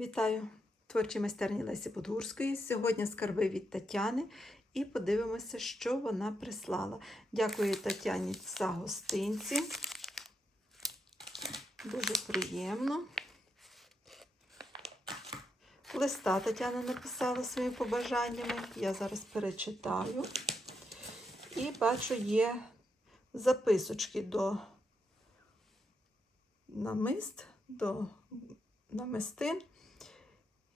Вітаю! Творчі майстерні Лесі Подгурської. Сьогодні скарби від Тетяни і подивимося, що вона прислала. Дякую Тетяні за гостинці. Дуже приємно. Листа Тетяна написала своїми побажаннями. Я зараз перечитаю. І бачу, є записочки до намист, до намистин.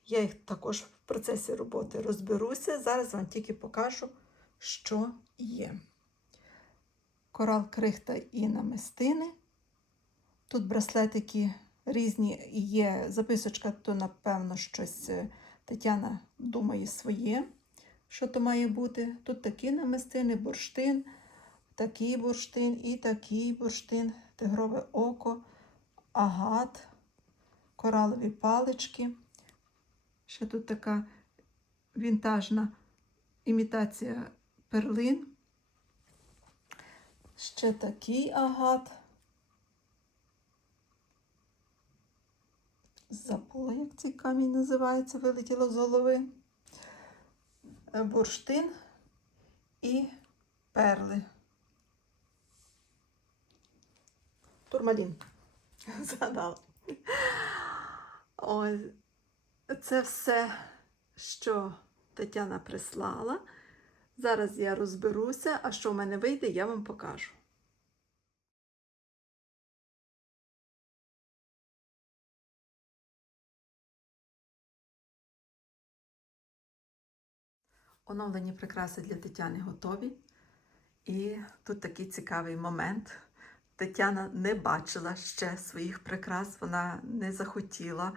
Я їх також в процесі роботи розберуся. Зараз вам тільки покажу, що є. Корал крихта і намистини. Тут браслетики різні є. Записочка, то, напевно, щось е, Тетяна думає своє, що то має бути. Тут такі намистини, бурштин, такий бурштин і такий бурштин, тигрове око, агат, коралові палички. Ще тут така вінтажна імітація перлин. Ще такий агат. Забула, як цей камінь називається, вилетіло з голови. Е, Бурштин і перли. Турмалін. Згадала. Ось це все, що Тетяна прислала. Зараз я розберуся, а що в мене вийде, я вам покажу. Оновлені прикраси для Тетяни готові. І тут такий цікавий момент. Тетяна не бачила ще своїх прикрас, вона не захотіла,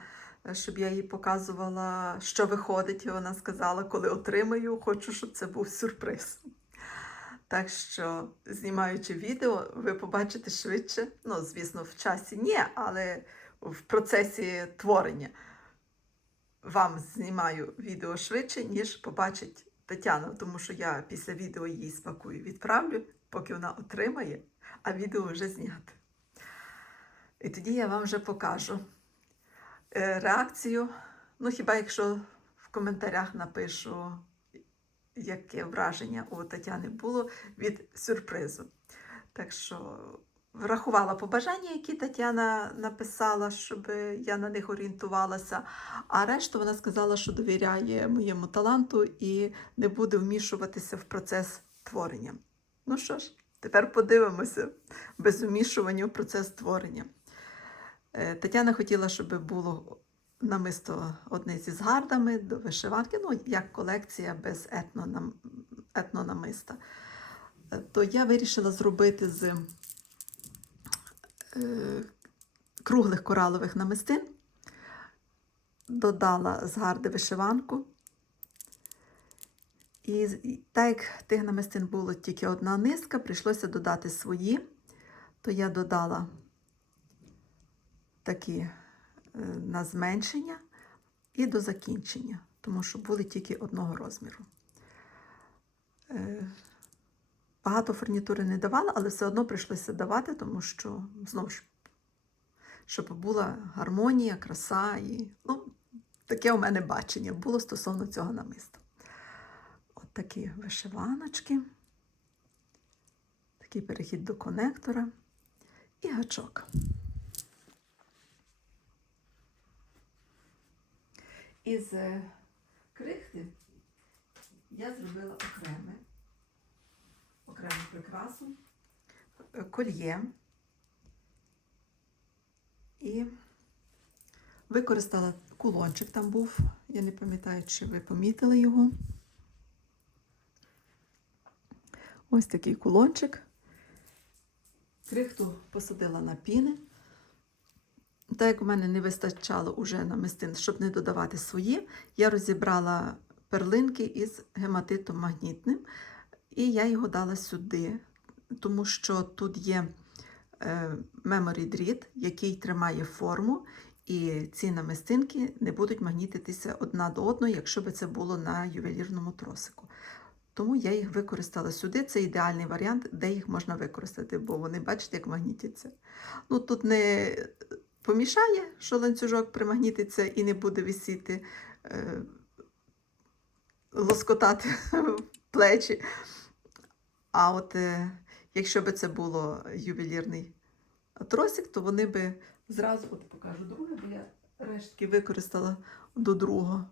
щоб я їй показувала, що виходить. І вона сказала, коли отримаю, хочу, щоб це був сюрприз. Так що, знімаючи відео, ви побачите швидше. Ну, звісно, в часі ні, але в процесі творення вам знімаю відео швидше, ніж побачить Тетяна, тому що я після відео її спакую, відправлю, поки вона отримає, а відео вже знято. І тоді я вам вже покажу е, реакцію. Ну, хіба якщо в коментарях напишу, яке враження у Тетяни було від сюрпризу. Так що врахувала побажання, які Тетяна написала, щоб я на них орієнтувалася. А решту вона сказала, що довіряє моєму таланту і не буде вмішуватися в процес творення. Ну що ж, тепер подивимося без вмішування в процес творення. Е, Тетяна хотіла, щоб було намисто одне зі згардами до вишиванки, ну, як колекція без етнонам... етнонамиста. Е, То я вирішила зробити з е, круглих коралових намистин, додала згарди вишиванку. І і так як тих намистин було тільки одна низка, прийшлося додати свої, то я додала такі е, на зменшення і до закінчення, тому що були тільки одного розміру. Е, Багато фурнітури не давала, але все одно прийшлося давати, тому що знову ж, щоб була гармонія, краса і ну, таке у мене бачення було стосовно цього намисту. От такі вишиваночки, такий перехід до конектора і гачок. Із е, крихти я зробила окреме, окрему прикрасу, е, кольє і використала кулончик там був. Я не пам'ятаю, чи ви помітили його. Ось такий кулончик. Крихту посадила на піни. Так як у мене не вистачало уже намистин, щоб не додавати свої, я розібрала перлинки із гематитом магнітним, і я його дала сюди, тому що тут є меморі дріт, який тримає форму, і ці намистинки не будуть магнітитися одна до одної, якщо би це було на ювелірному тросику. Тому я їх використала сюди. Це ідеальний варіант, де їх можна використати, бо вони, бачите, як магнітяться. Ну, тут не помішає, що ланцюжок примагнітиться і не буде висіти, е, лоскотати плечі. А от е, якщо би це було ювелірний тросик, то вони би зразу, от покажу друге, бо я рештки використала до другого.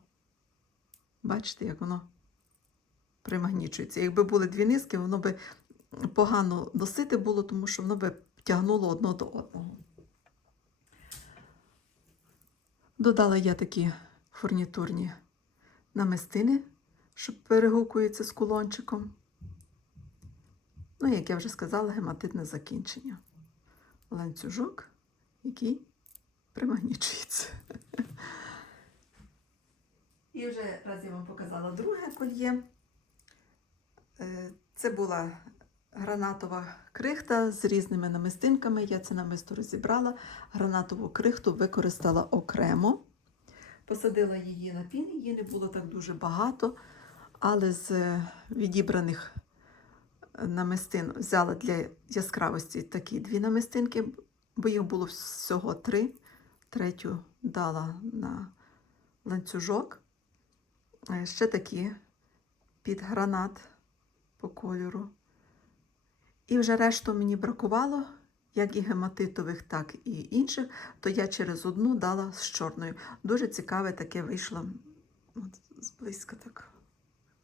Бачите, як воно примагнічується. Якби були дві низки, воно би погано носити було, тому що воно би тягнуло одно до одного. Додала я такі фурнітурні намистини, що перегукуються з кулончиком. Ну, як я вже сказала, гематитне закінчення. Ланцюжок, який примагнічується. І вже раз я вам показала друге кольє. Е, Це була гранатова крихта з різними намистинками. Я це намисто розібрала. Гранатову крихту використала окремо. Посадила її на пін, її не було так дуже багато, але з е, відібраних намистин взяла для яскравості такі дві намистинки, бо їх було всього три. Третю дала на ланцюжок. Е, Ще такі під гранат по кольору. І вже решту мені бракувало, як і гематитових, так і інших, то я через одну дала з чорною. Дуже цікаве таке вийшло. От зблизька так.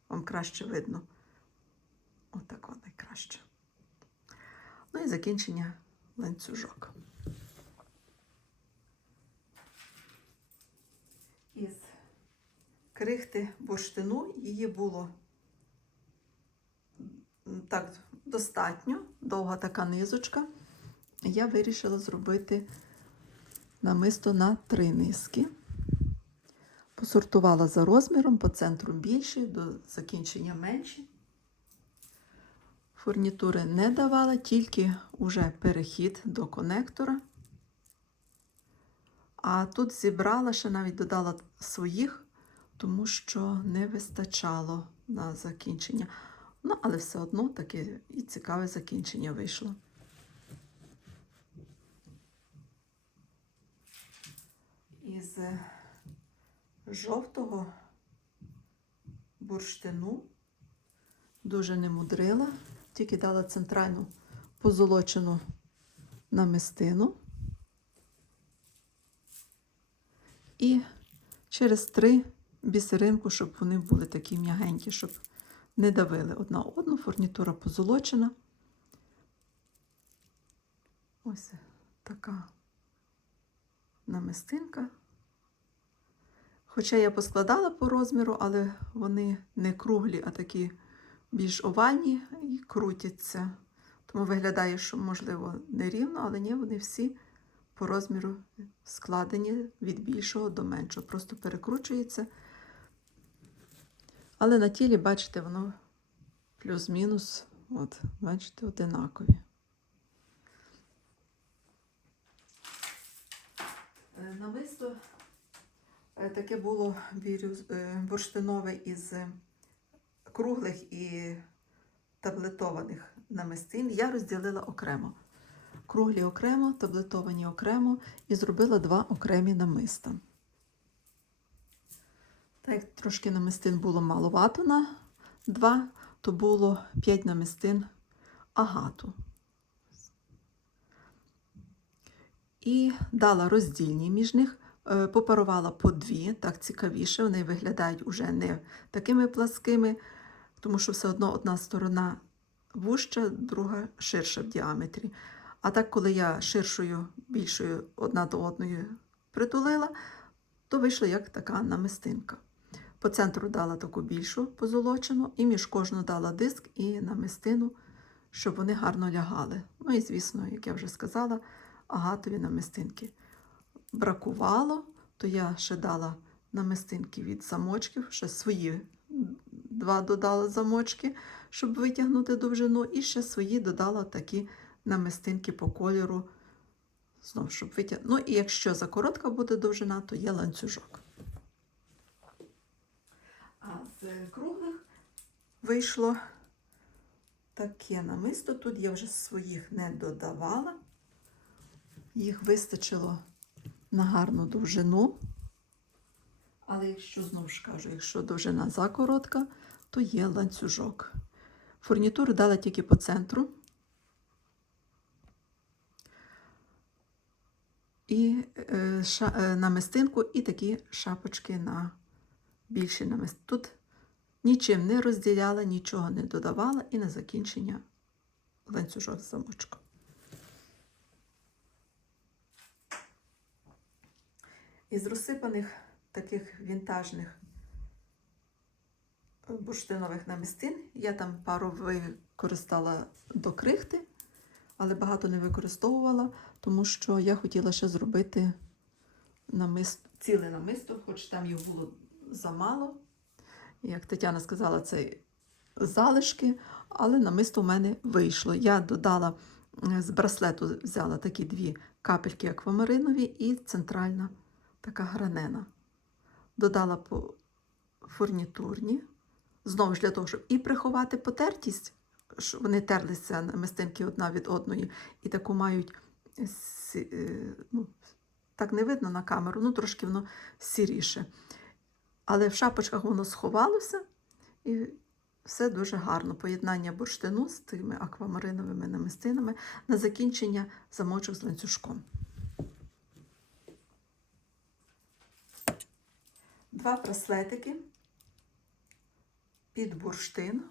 Вам краще видно. Отак от найкраще. Ну і закінчення ланцюжок. Із крихти бурштину її було так достатньо, довга така низочка. Я вирішила зробити намисто на три низки. Посортувала за розміром, по центру більші, до закінчення менші. Фурнітури не давала, тільки уже перехід до конектора. А тут зібрала, ще навіть додала своїх, тому що не вистачало на закінчення. Ну, але все одно таке і цікаве закінчення вийшло. Із жовтого бурштину дуже не мудрила, тільки дала центральну позолочену намистину. І через три бісеринку, щоб вони були такі м'ягенькі, щоб не давили одна одну. Фурнітура позолочена. Ось така намистинка. Хоча я поскладала по розміру, але вони не круглі, а такі більш овальні і крутяться. Тому виглядає, що, можливо, не рівно, але ні, вони всі по розміру складені від більшого до меншого. Просто перекручується. Але на тілі, бачите, воно плюс-мінус, от, бачите, одинакові. Е, Намисто е, таке було е, бурштинове із круглих і таблетованих намистин. Я розділила окремо. Круглі окремо, таблетовані окремо і зробила два окремі намиста. Так як трошки намистин було маловато на два, то було 5 намистин агату. І дала роздільні між них, е, попарувала по дві, так цікавіше. Вони виглядають уже не такими пласкими, тому що все одно одна сторона вужча, друга ширша в діаметрі. А так, коли я ширшою, більшою одна до одної притулила, то вийшло як така намистинка. По центру дала таку більшу позолочену, і між кожну дала диск і намистину, щоб вони гарно лягали. Ну і, звісно, як я вже сказала, агатові намистинки. Бракувало, то я ще дала намистинки від замочків, ще свої два додала замочки, щоб витягнути довжину, і ще свої додала такі намистинки по кольору. Знову, щоб витягнути. Ну, і якщо закоротка буде довжина, то є ланцюжок. Круглих вийшло таке намисто. Тут я вже своїх не додавала. Їх вистачило на гарну довжину. Але якщо знову ж кажу, якщо довжина закоротка, то є ланцюжок. Фурнітуру дала тільки по центру. І е, ша, е, намистинку, і такі шапочки на більші намист. Тут нічим не розділяла, нічого не додавала, і на закінчення ланцюжок з замочком. Із розсипаних таких вінтажних бурштинових намистин я там пару використала до крихти, але багато не використовувала, тому що я хотіла ще зробити намис... ціле намисто, хоч там їх було замало. Як Тетяна сказала, це залишки, але намисто в мене вийшло. Я додала е, з браслету, взяла такі дві капельки аквамаринові і центральна така гранена. Додала по фурнітурні, знову ж для того, щоб і приховати потертість, щоб вони терлися намистинки одна від одної, і таку мають е, ну, так не видно на камеру, ну трошки воно сіріше. Але в шапочках воно сховалося і все дуже гарно. Поєднання бурштину з тими аквамариновими намистинами на закінчення замочок з ланцюжком. Два браслетики під бурштин.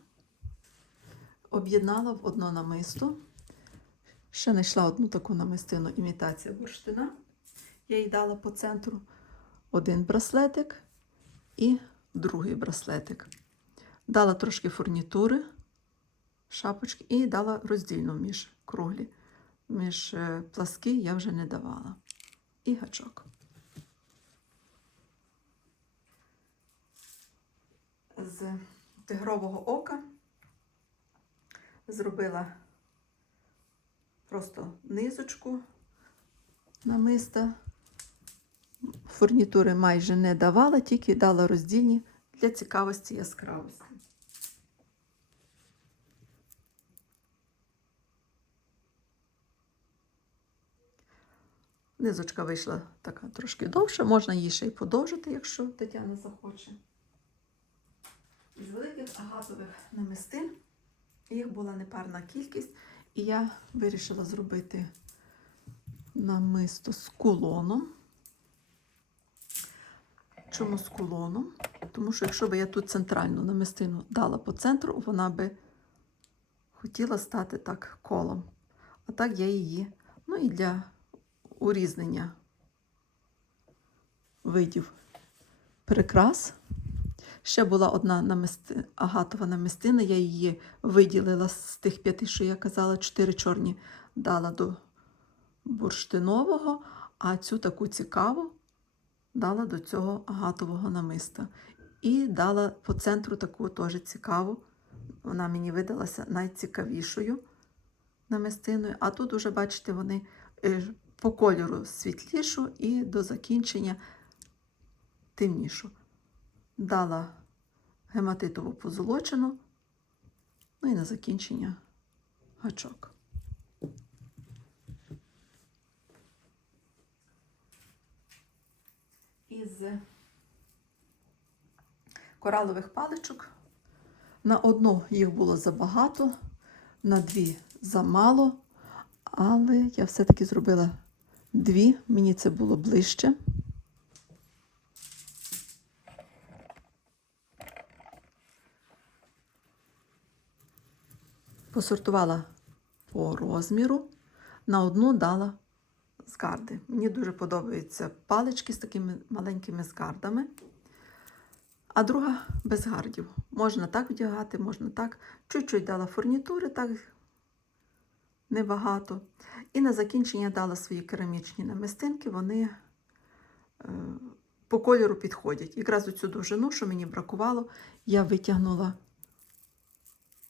Об'єднала в одно намисто. Ще знайшла одну таку намистину імітація бурштина. Я їй дала по центру один браслетик і другий браслетик. Дала трошки фурнітури, шапочки і дала роздільну між круглі. Між е, пласки я вже не давала. І гачок. З тигрового ока зробила просто низочку намиста. Фурнітури майже не давала, тільки дала роздільні для цікавості яскравості. Низочка вийшла така трошки довша, можна її ще й подовжити, якщо Тетяна захоче. Із великих агатових намистин їх була непарна кількість, і я вирішила зробити намисто з кулоном. Чому з кулоном? Тому що якщо б я тут центральну намистину дала по центру, вона би хотіла стати так колом. А так я її, ну і для урізнення видів прикрас. Ще була одна намисти... агатова намистина, я її виділила з тих п'яти, що я казала, чотири чорні дала до бурштинового, а цю таку цікаву дала до цього агатового намиста. І дала по центру таку теж цікаву. Вона мені видалася найцікавішою намистиною. А тут уже, бачите, вони е, по кольору світлішу і до закінчення темнішу. Дала гематитову позолочену, ну і на закінчення гачок. Із коралових паличок на одну їх було забагато, на дві замало, але я все-таки зробила дві, мені це було ближче. Посортувала по розміру, на одну дала згарди. Мені дуже подобаються палички з такими маленькими згардами. А друга без гардів. Можна так вдягати, можна так. Чуть-чуть дала фурнітури, так небагато. І на закінчення дала свої керамічні намистинки, вони е, по кольору підходять. Якраз у цю довжину, що мені бракувало, я витягнула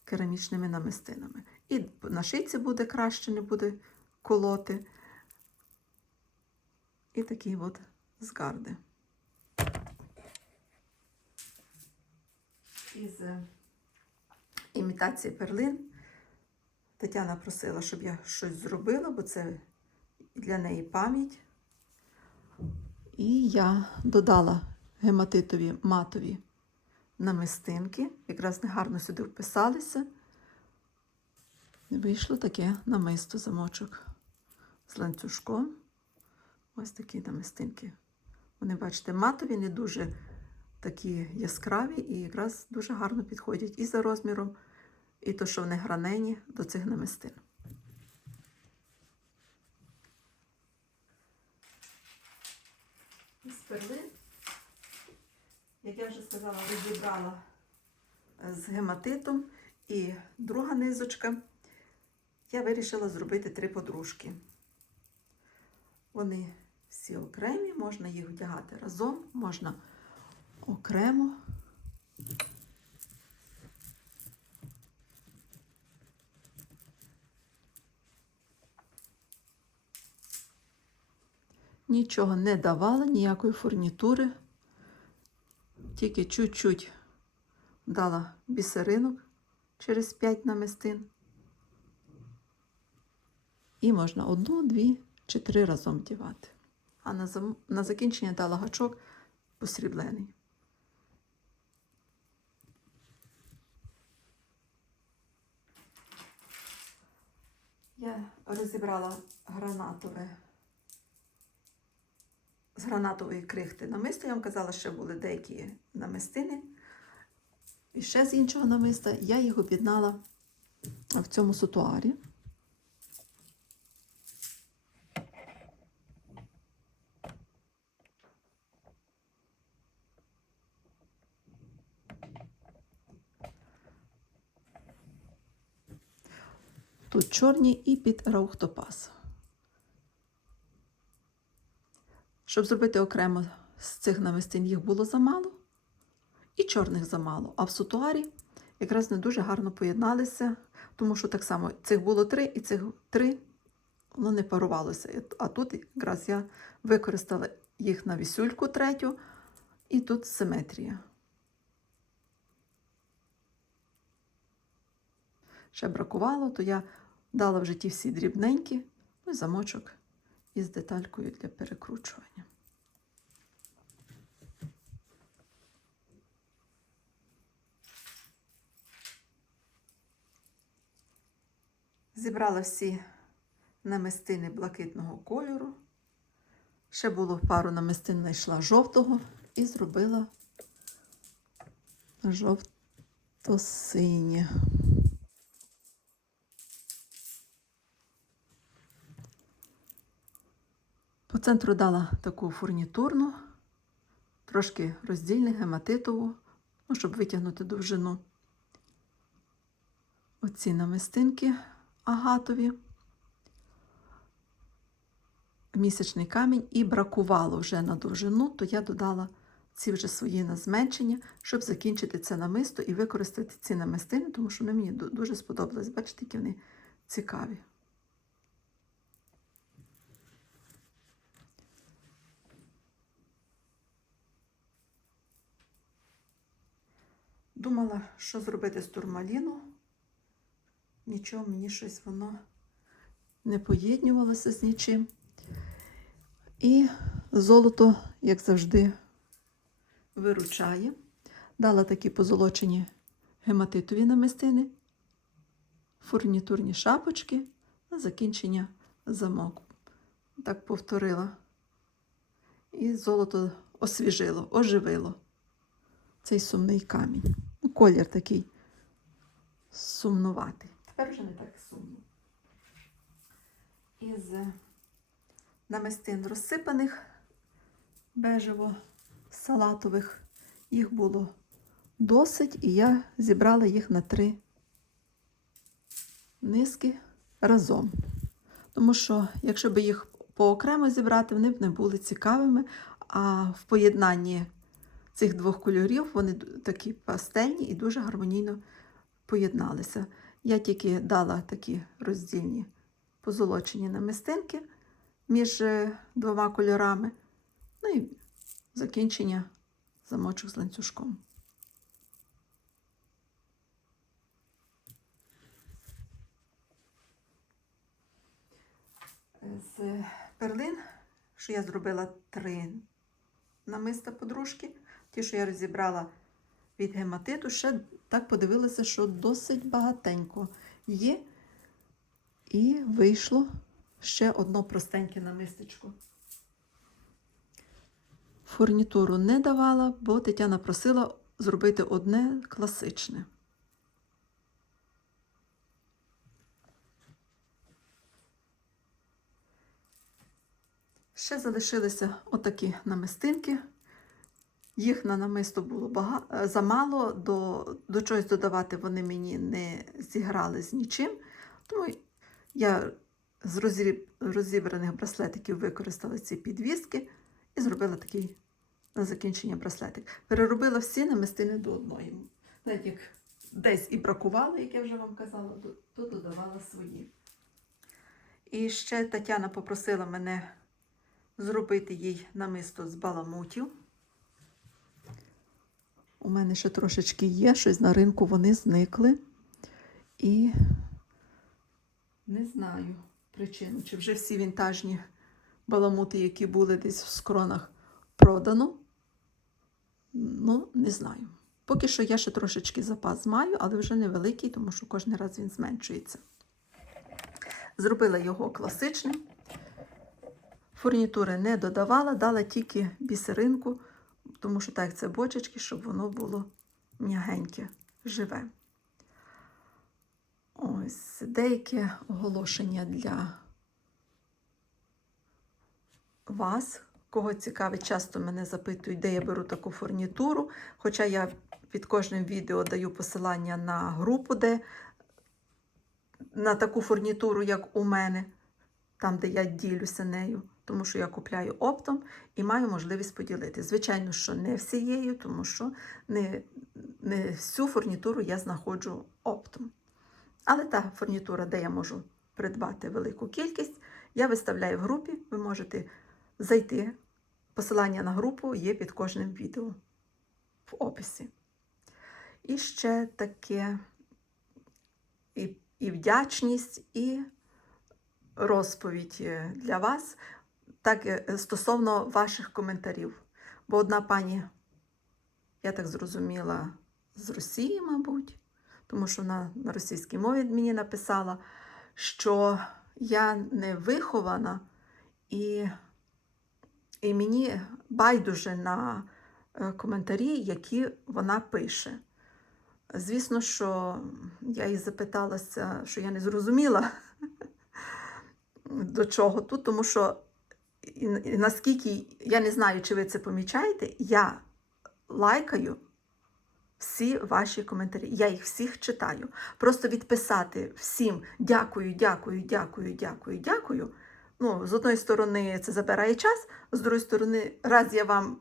керамічними намистинами. І на шийці буде краще, не буде колоти. І такі от згарди. Із е, імітації перлин Тетяна просила, щоб я щось зробила, бо це для неї пам'ять. І я додала гематитові матові намистинки. Якраз негарно сюди вписалися. Вийшло таке намисто замочок з ланцюжком. Ось такі намистинки. Вони, бачите, матові, не дуже такі яскраві і якраз дуже гарно підходять і за розміром, і то, що вони гранені до цих намистин. Із перлин, як я вже сказала, розібрала з гематитом і друга низочка. Я вирішила зробити три подружки. Вони всі окремі, можна їх вдягати разом, можна окремо. Нічого не давала, ніякої фурнітури, тільки чуть-чуть дала бісеринок через 5 намистин. І можна одну, дві чи три разом вдівати. А на, зам... на закінчення дала гачок посріблений. Я розібрала гранатове з гранатової крихти намисто. Я вам казала, що були деякі намистини. І ще з іншого намиста я їх об'єднала в цьому сутуарі. Тут чорні і під раухтопас. Щоб зробити окремо з цих намистин їх було замало, і чорних замало. А в сутуарі якраз не дуже гарно поєдналися, тому що так само цих було три, і цих три воно не парувалося. А тут якраз я використала їх на вісюльку третю, і тут симетрія. Ще бракувало, то я дала вже ті всі дрібненькі, ну і замочок із деталькою для перекручування. Зібрала всі намистини блакитного кольору. Ще було пару намистин знайшла жовтого і зробила жовто-синє. По центру дала таку фурнітурну, трошки роздільну, гематитову, ну, щоб витягнути довжину. Оці намистинки агатові, місячний камінь і бракувало вже на довжину, то я додала ці вже свої на зменшення, щоб закінчити це намисто і використати ці намистини, тому що вони мені дуже сподобались. Бачите, які вони цікаві. Думала, що зробити з турмаліну. Нічого, мені щось воно не поєднювалося з нічим. І золото, як завжди, виручає. Дала такі позолочені гематитові намистини, фурнітурні шапочки на закінчення замок. Так повторила. І золото освіжило, оживило цей сумний камінь. Колір такий сумнуватий. Тепер вже не так сумно. Із намистин розсипаних бежево-салатових їх було досить, і я зібрала їх на три низки разом. Тому що, якщо б їх поокремо зібрати, вони б не були цікавими, а в поєднанні цих двох кольорів вони такі пастельні і дуже гармонійно поєдналися. Я тільки дала такі роздільні позолочені намистинки між е, двома кольорами. Ну і закінчення замочок з ланцюжком. З перлин, що я зробила три намиста подружки. Ті, що я розібрала від гематиту, ще так подивилася, що досить багатенько є. І вийшло ще одно простеньке намистечко. Фурнітуру не давала, бо Тетяна просила зробити одне класичне. Ще залишилися отакі намистинки. Їх на намисто було бага... замало, до... до чогось додавати вони мені не зіграли з нічим. Тому я з розріб... розібраних браслетиків використала ці підвіски і зробила такий на закінчення браслетик. Переробила всі намистини до одної. Навіть як десь і бракувало, як я вже вам казала, то додавала свої. І ще Тетяна попросила мене зробити їй намисто з баламутів. У мене ще трошечки є, щось на ринку вони зникли. І не знаю причину, чи вже всі вінтажні баламути, які були десь в скронах, продано. Ну, не знаю. Поки що я ще трошечки запас маю, але вже невеликий, тому що кожен раз він зменшується. Зробила його класичним. Фурнітури не додавала, дала тільки бісеринку, тому що так це бочечки, щоб воно було м'ягеньке, живе. Ось деяке оголошення для вас. Кого цікавить, часто мене запитують, де я беру таку фурнітуру. Хоча я під кожним відео даю посилання на групу, де на таку фурнітуру, як у мене, там, де я ділюся нею, тому що я купляю оптом і маю можливість поділити. Звичайно, що не всією, тому що не, не всю фурнітуру я знаходжу оптом. Але та фурнітура, де я можу придбати велику кількість, я виставляю в групі, ви можете зайти. Посилання на групу є під кожним відео в описі. І ще таке і, і вдячність, і розповідь е, для вас, так е, стосовно ваших коментарів. Бо одна пані, я так зрозуміла, з Росії, мабуть, тому що вона на російській мові мені написала, що я не вихована і і мені байдуже на е, коментарі, які вона пише. Звісно, що я їй запиталася, що я не зрозуміла, до чого тут, тому що наскільки я не знаю, чи ви це помічаєте, я лайкаю всі ваші коментарі. Я їх всіх читаю. Просто відписати всім дякую, дякую, дякую, дякую, дякую. Ну, з одної сторони, це забирає час, з другої сторони, раз я вам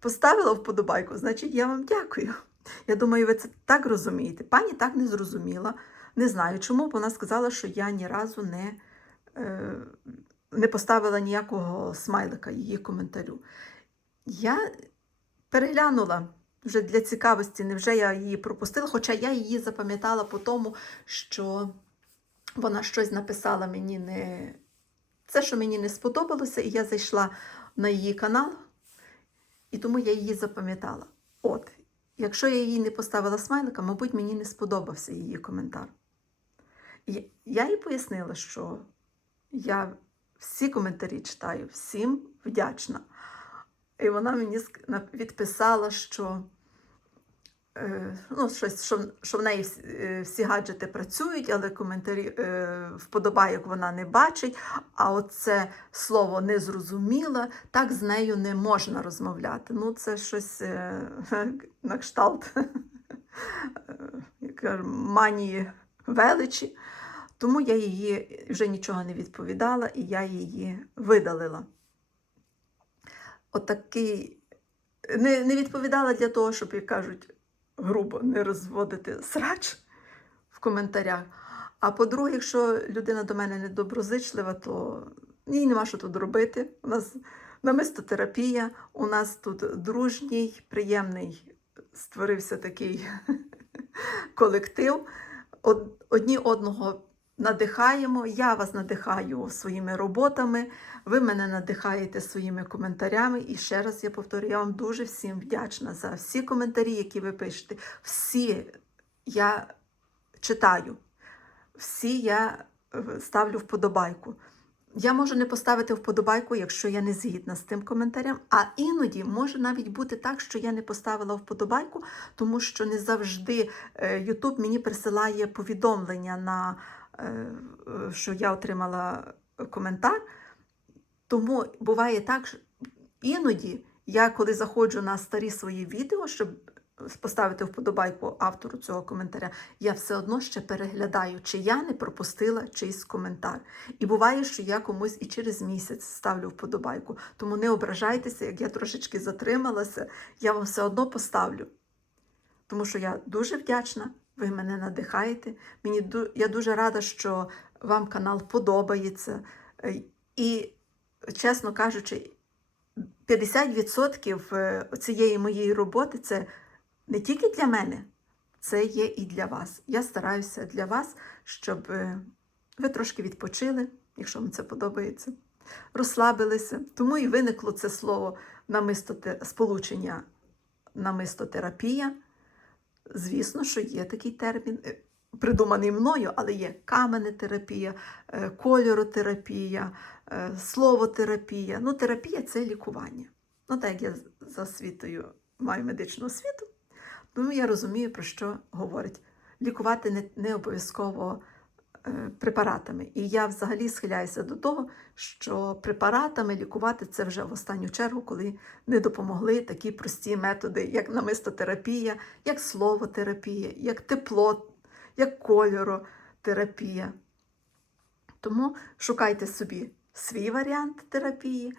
поставила вподобайку, значить я вам дякую. Я думаю, ви це так розумієте. Пані так не зрозуміла. Не знаю чому, бо вона сказала, що я ні разу не, е, не поставила ніякого смайлика її коментарю. Я переглянула вже для цікавості, невже я її пропустила, хоча я її запам'ятала по тому, що вона щось написала мені не. Це, що мені не сподобалося, і я зайшла на її канал, і тому я її запам'ятала. От, якщо я їй не поставила смайлика, мабуть, мені не сподобався її коментар. Я їй пояснила, що я всі коментарі читаю, всім вдячна. І вона мені відписала, що, е, ну, щось, що, що в неї всі, е, гаджети працюють, але коментарі е, вподобайок вона не бачить. А оце слово не зрозуміла, так з нею не можна розмовляти. Ну, це щось на кшталт як манії величі. Тому я її вже нічого не відповідала, і я її видалила. Отакий не, не відповідала для того, щоб, як кажуть, грубо не розводити срач в коментарях. А по-друге, якщо людина до мене недоброзичлива, то їй нема що тут робити. У нас намистотерапія, у нас тут дружній, приємний створився такий колектив. Одні одного надихаємо. Я вас надихаю своїми роботами, ви мене надихаєте своїми коментарями. І ще раз я повторюю, я вам дуже всім вдячна за всі коментарі, які ви пишете. Всі я читаю, всі я е, ставлю вподобайку. Я можу не поставити вподобайку, якщо я не згідна з тим коментарем. А іноді може навіть бути так, що я не поставила вподобайку, тому що не завжди е, YouTube мені присилає повідомлення на що я отримала коментар. Тому буває так, що іноді я, коли заходжу на старі свої відео, щоб поставити вподобайку автору цього коментаря, я все одно ще переглядаю, чи я не пропустила чийсь коментар. І буває, що я комусь і через місяць ставлю вподобайку. Тому не ображайтеся, як я трошечки затрималася, я вам все одно поставлю. Тому що я дуже вдячна, ви мене надихаєте. Мені я дуже рада, що вам канал подобається. Е, І, чесно кажучи, 50% е, цієї моєї роботи це не тільки для мене, це є і для вас. Я стараюся для вас, щоб е, ви трошки відпочили, якщо вам це подобається, розслабилися. Тому і виникло це слово намисто сполучення намистотерапія. Звісно, що є такий термін, е, придуманий мною, але є каменетерапія, е, кольоротерапія, е, словотерапія. Ну, терапія це лікування. Ну, так як я за освітою маю медичну освіту, тому я розумію, про що говорить. Лікувати не, не обов'язково препаратами. І я взагалі схиляюся до того, що препаратами лікувати це вже в останню чергу, коли не допомогли такі прості методи, як намистотерапія, як словотерапія, як тепло, як кольоротерапія. Тому шукайте собі свій варіант терапії.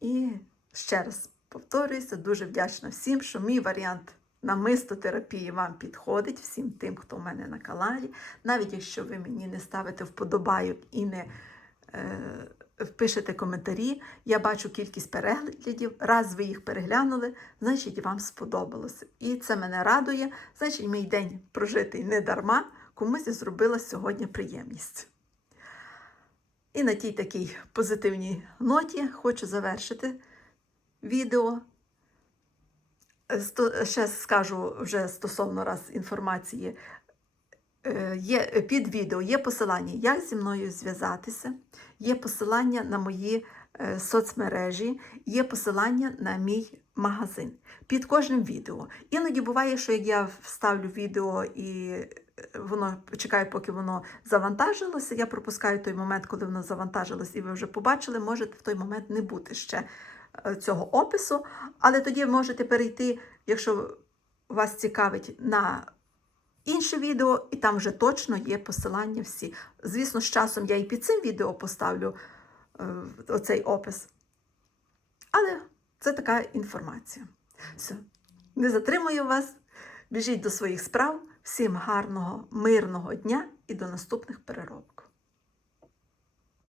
І ще раз повторююся, дуже вдячна всім, що мій варіант намистотерапії вам підходить, всім тим, хто в мене на каналі. Навіть якщо ви мені не ставите вподобайок і не е, пишете коментарі, я бачу кількість переглядів. Раз ви їх переглянули, значить вам сподобалося. І це мене радує. Значить, мій день прожитий не дарма, комусь я зробила сьогодні приємність. І на тій такій позитивній ноті хочу завершити відео. Ще скажу вже стосовно раз інформації. Е, Є, під відео є посилання, як зі мною зв'язатися, є посилання на мої е, соцмережі, є посилання на мій магазин. Під кожним відео. Іноді буває, що як я вставлю відео і е, воно чекає, поки воно завантажилося. Я пропускаю той момент, коли воно завантажилось, і ви вже побачили, може в той момент не бути ще е, цього опису. Але тоді можете перейти, якщо вас цікавить, на інше відео, і там вже точно є посилання всі. Звісно, з часом я і під цим відео поставлю е, оцей опис. Але це така інформація. Все. Не затримую вас. Біжіть до своїх справ. Всім гарного, мирного дня і до наступних переробок.